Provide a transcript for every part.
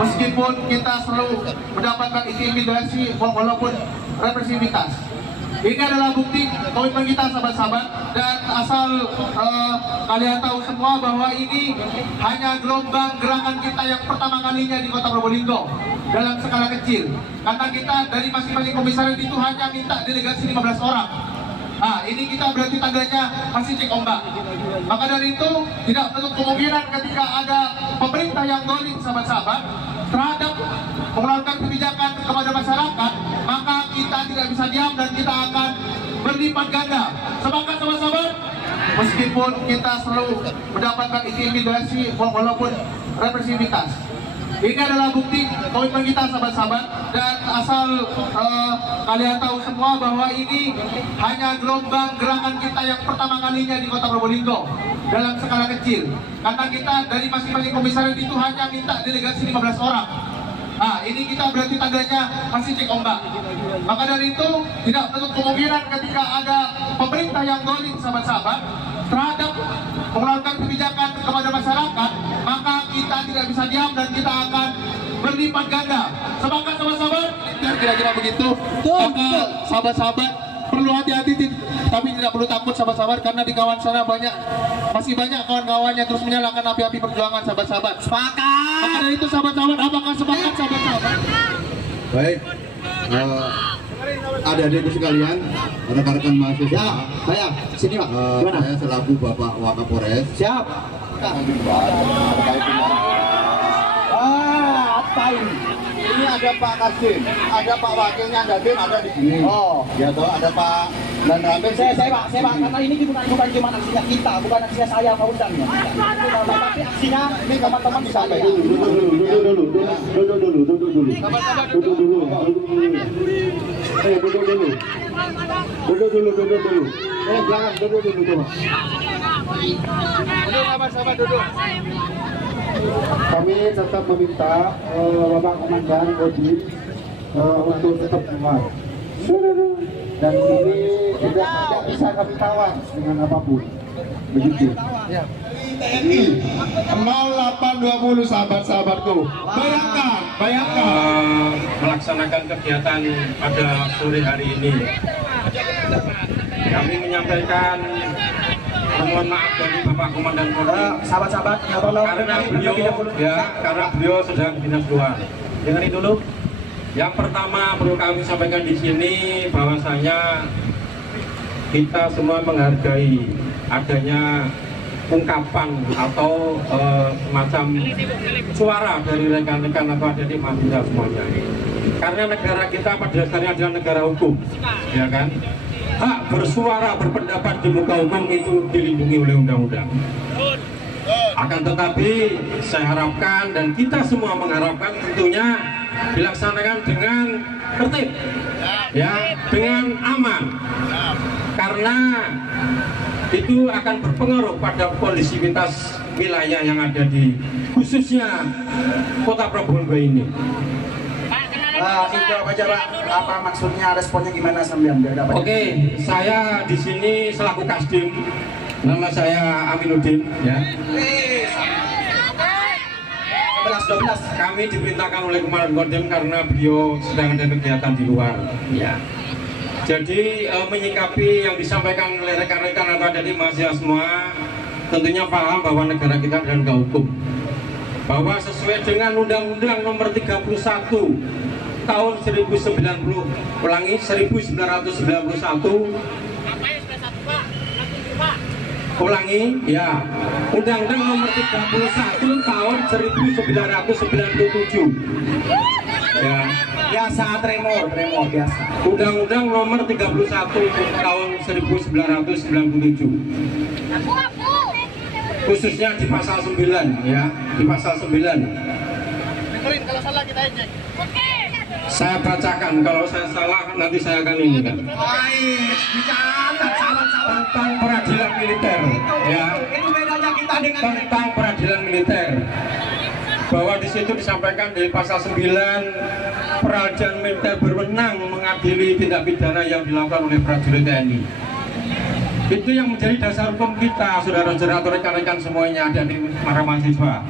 meskipun kita selalu mendapatkan intimidasi walaupun represivitas. Ini adalah bukti komitmen kita sahabat-sahabat, dan asal kalian tahu semua bahwa ini hanya gelombang gerakan kita yang pertama kalinya di Kota Probolinggo dalam skala kecil, karena kita dari masing-masing komisaris itu hanya minta delegasi 15 orang. Nah, ini kita berarti tandanya masih cek ombak. Maka dari itu tidak menutup kemungkinan ketika ada pemerintah yang dolim sahabat-sahabat terhadap mengeluarkan kebijakan kepada masyarakat, maka kita tidak bisa diam dan kita akan berlipat ganda. Semangat sahabat-sahabat, meskipun kita selalu mendapatkan intimidasi walaupun represivitas. Ini adalah bukti komitmen kita sahabat-sahabat, dan asal kalian tahu semua bahwa ini hanya gelombang gerakan kita yang pertama kalinya di Kota Probolinggo dalam skala kecil, karena kita dari masing-masing komisaris itu hanya minta delegasi 15 orang. Nah, ini kita berarti tandanya masih cek ombak. Maka dari itu tidak menutup kemungkinan ketika ada pemerintah yang dolim sahabat-sahabat terhadap mengeluarkan kebijakan kepada masyarakat, maka kita tidak bisa diam dan kita akan berlipat ganda. Semangat sahabat-sahabat, kira-kira begitu. Maka sahabat-sahabat perlu hati-hati, tapi tidak perlu takut sahabat-sahabat, karena di kawan sana masih banyak kawan-kawannya terus menyalakan api-api perjuangan sahabat-sahabat. Sepakat. Maka dari itu sahabat-sahabat, apakah sepakat sahabat-sahabat? Baik, adik-adik sekalian, rekan-rekan mahasiswa. Ya, saya sini Pak. Gimana? Saya selaku Bapak Wakapolres. Siap. Terkait dengan Apa ini? ini ada Pak Kasim, ada Pak Wakilnya Dadim, ada di sini. Oh, Ya toh, ada Pak dan Ramil. saya Pak, karena ini bukan cuma aksinya kita, bukan aksinya saya Pak Undangnya. Tapi aksinya Ini teman-teman sampai disampaikan Kami tetap meminta Bapak Komandan Kodim untuk tetap keluar, dan ini tidak bisa kami tawar dengan apapun, begitu. 0820 sahabat-sahabatku, bayangkan melaksanakan kegiatan pada sore hari ini. Kami menyampaikan permohonan maaf dari Bapak Komandan Kodim sahabat-sahabat, tolong karena beliau sedang dinas luar. dengerin dulu. Yang pertama perlu kami sampaikan di sini bahwasanya kita semua menghargai adanya ungkapan atau semacam suara dari rekan-rekan atau adik-adik mahasiswa semuanya. Karena negara kita pada dasarnya adalah negara hukum, ya kan? Hak bersuara, berpendapat di muka umum itu dilindungi oleh undang-undang. Akan tetapi saya harapkan dan kita semua mengharapkan tentunya dilaksanakan dengan tertib, ya, dengan aman, karena itu akan berpengaruh pada kondisivitas wilayah yang ada di khususnya Kota Probolinggo ini. Itu apa aja Pak? Apa maksudnya, responnya gimana sampean? Oke, saya di sini selaku Kasdim, nama saya Aminuddin, ya. 11-12. Kami diperintahkan oleh Komandan Kodim karena beliau sedang ada kegiatan di luar, ya. Jadi menyikapi yang disampaikan oleh rekan-rekan atau adik mahasiswa semua, tentunya paham bahwa negara kita adalah negara hukum, bahwa sesuai dengan Undang-Undang Nomor 31 tahun 1991, ulangi ya, Undang-Undang Nomor 31 tahun 1997, ya. Biasa tremor biasa. Undang-Undang Nomor 31 tahun 1997, khususnya di pasal 9, ya, di pasal 9. Kalau salah kita ejek. Saya bacakan, kalau saya salah nanti saya akan ini kan. Tentang peradilan militer, ya. Itu bedanya kita dengan Tentang peradilan militer, bahwa di situ disampaikan dari pasal 9, peradilan militer berwenang mengadili tindak pidana yang dilakukan oleh prajurit TNI. Itu yang menjadi dasar hukum kita, saudara-saudara atau rekan-rekan semuanya, dan para mahasiswa.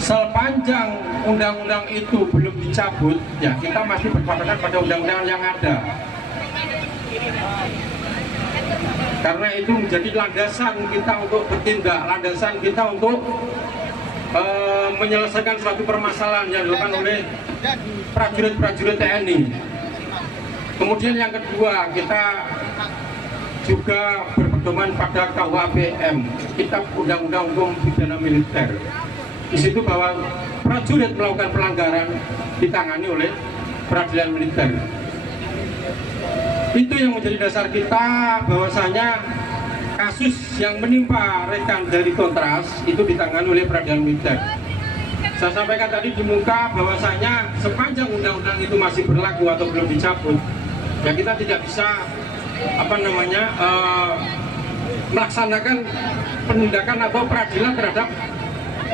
sepanjang undang-undang itu belum dicabut, ya kita masih berpatokan pada undang-undang yang ada. Karena itu menjadi landasan kita untuk bertindak, landasan kita untuk menyelesaikan suatu permasalahan yang dilakukan oleh prajurit-prajurit TNI. Kemudian yang kedua, kita juga berpedoman pada KUHPM, Kitab Undang-Undang Hukum Pidana Militer. Di situ bahwa prajurit melakukan pelanggaran ditangani oleh peradilan militer. Itu yang menjadi dasar kita bahwasanya kasus yang menimpa rekan dari Kontras itu ditangani oleh peradilan militer. Saya sampaikan tadi di muka bahwasanya sepanjang undang-undang itu masih berlaku atau belum dicabut, ya kita tidak bisa melaksanakan penindakan atau peradilan terhadap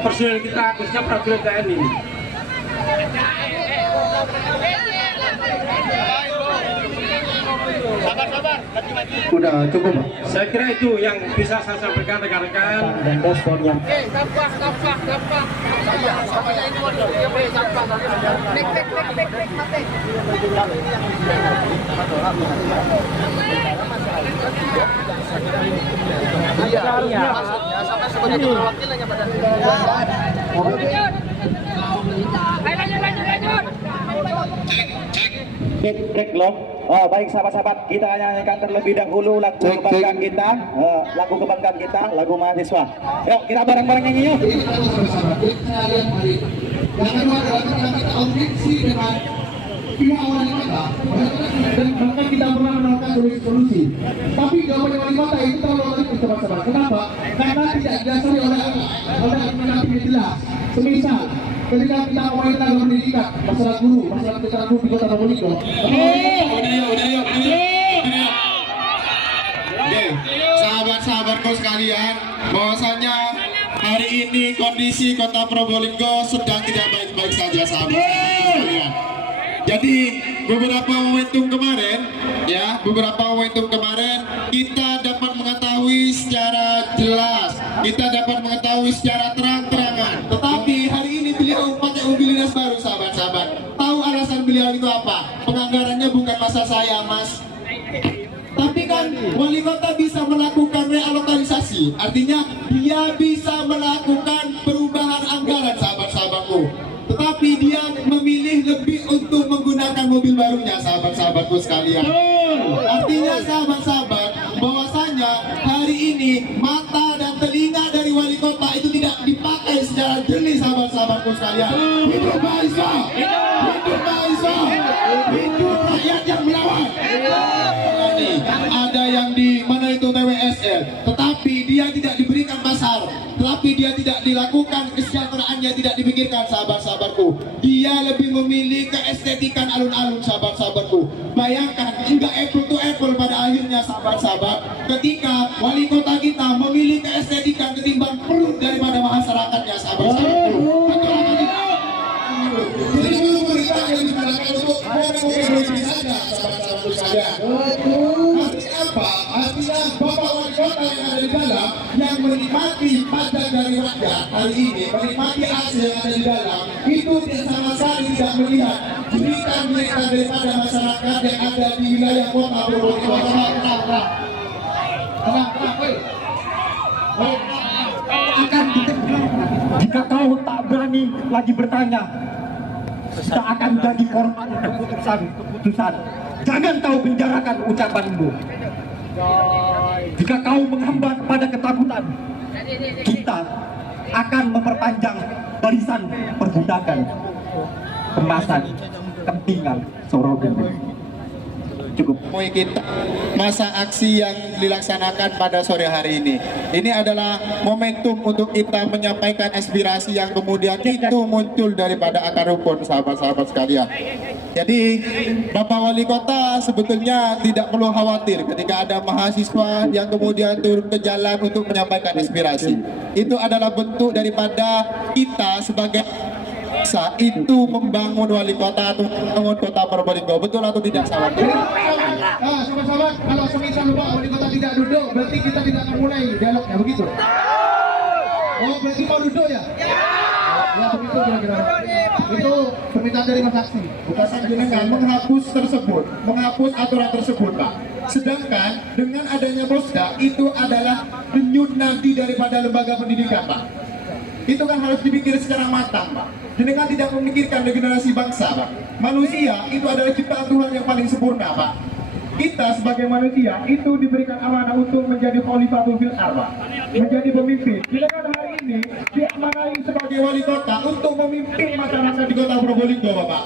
personil kita, khususnya prajurit TNI. Udah cukup, Pak? Saya kira itu yang bisa saya sampaikan rekan-rekan. Dan responnya. Cek loh. Oh, baik sahabat-sahabat, kita nyanyikan terlebih dahulu lagu kebanggaan kita, lagu kebanggaan kita, lagu mahasiswa. Yuk kita bareng-bareng nyanyi yuk. Yang kedua adalah kita audisi dengan pihak wali kota dan bahkan kita pernah menawarkan solusi. Tapi jawaban wali kota itu terlalu lagi sahabat-sahabat. Kenapa? Karena tidak didasari oleh undang-undang yang jelas. Semisal ketika kita ngomongin tentang pendidikan, masalah guru, masalah guru di Kota Probolinggo. Oke, sahabat-sahabatku sekalian, bahwasanya hari ini kondisi Kota Probolinggo sedang tidak baik-baik saja, sahabat-sahabatku sekalian. Jadi beberapa momentum kemarin kita dapat mengetahui secara jelas, kita dapat mengetahui secara terang-terangan. Tetapi hari ini beliau pakai mobil dinas baru, sahabat-sahabat. Tahu alasan beliau itu apa? Penganggarannya bukan masa saya, Mas. Tapi kan wali kota bisa melakukan realokalisasi, artinya dia bisa melakukan perubahan anggaran, sahabat-sahabatku. Tetapi dia memilih lebih untuk menggunakan mobil barunya, sahabat-sahabatku sekalian. Artinya sahabat-sahabat, bahwasanya hari ini mata dan telinga dari wali kota itu tidak dipakai secara jernih, sahabat-sahabatku sekalian. Hidup mahasiswa, hidup mahasiswa, hidup rakyat yang melawan. Ada yang di mana itu TWSL, tetapi dia tidak diberikan pasar, tetapi dia tidak dilakukan kesejahteraannya, tidak dipikirkan, sahabat-sahabatku. Dia lebih memilih keestetikan alun-alun, sahabat-sahabatku. Bayangkan, enggak apple to apple pada akhirnya, sahabat-sahabat, ketika wali kota kita memilih keestetikan ketimbang perut daripada masyarakatnya, sahabat-sahabatku. Jadi dulu berita yang digunakan untuk mobil saja, sahabat-sahabatku sekalian. Artinya apa? Artinya bapak wali kota yang ada di dalam yang menikmati pajak dari rakyat hari ini, menikmati hasil yang ada di dalam, itu sama sekali tidak melihat jeritan-jeritan daripada masyarakat yang ada di wilayah kota Probolinggo. Akan jika kau tak berani lagi bertanya, tak akan jadi korban keputusan. Jangan kau penjarakan ucapanmu. Jika kau menghambat pada ketakutan, kita akan memperpanjang barisan perbudakan, kemasan, kepentingan, sorogan. Cukup. Kita masa aksi yang dilaksanakan pada sore hari ini. Ini adalah momentum untuk kita menyampaikan aspirasi yang kemudian itu muncul daripada akar rumput, sahabat-sahabat sekalian. Jadi Bapak Wali Kota sebetulnya tidak perlu khawatir ketika ada mahasiswa yang kemudian turun ke jalan untuk menyampaikan aspirasi. Itu adalah bentuk daripada kita sebagai itu membangun wali kota atau membangun kota Probolinggo. Betul atau tidak, sahabat? Nah, sahabat-sahabat, kalau semisal Pak wali kota tidak duduk, berarti kita tidak akan mulai dialognya, begitu? Oh, berarti mau duduk ya? Ya begitu kira-kira. Itu permintaan dari Mas Saksi. Bukan jenengan menghapus aturan tersebut, Pak. Sedangkan dengan adanya Bosda itu adalah denyut nadi daripada lembaga pendidikan, Pak. Itu kan harus dipikir secara matang, Pak. Jenengan tidak memikirkan regenerasi bangsa, Pak. Manusia itu adalah ciptaan Tuhan yang paling sempurna, Pak. Kita sebagai manusia itu diberikan amanah untuk menjadi khalifatul fil ardh, Pak. Menjadi pemimpin. Jenengan hari ini diamanahi sebagai wali kota untuk memimpin masyarakat di kota Probolinggo, Bapak.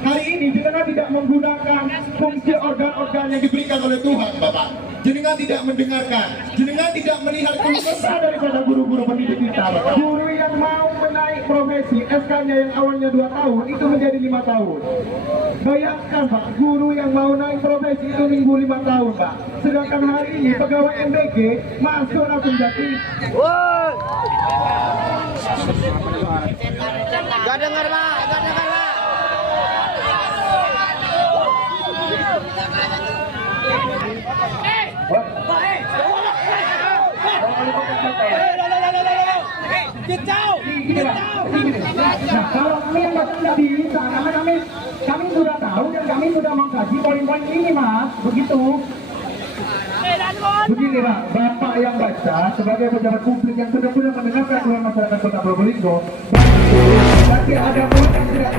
Hari ini jenengan tidak menggunakan fungsi organ-organ yang diberikan oleh Tuhan, Bapak. Jenengan tidak mendengarkan, jenengan tidak melihat keluh kesah daripada guru-guru pendidik kita, Bapak. Guru yang mau menaik profesi, SK-nya yang awalnya 2 tahun itu menjadi 5 tahun. Bayangkan, Pak, guru yang mau naik profesi itu nunggu 5 tahun, Pak. Sedangkan hari ini pegawai MBG masuk langsung jadi. Gak dengar, Pak. Gak dengar, Pak. Nah, kalau kami yang tidak bisa, karena kami sudah tahu dan kami sudah mengkaji poin-poin ini, Mas. Begitu. Begini, Pak, Bapak yang baca sebagai pejabat publik yang benar-benar mendengarkan keluhan masyarakat Kota Probolinggo, berarti ada poin yang tidak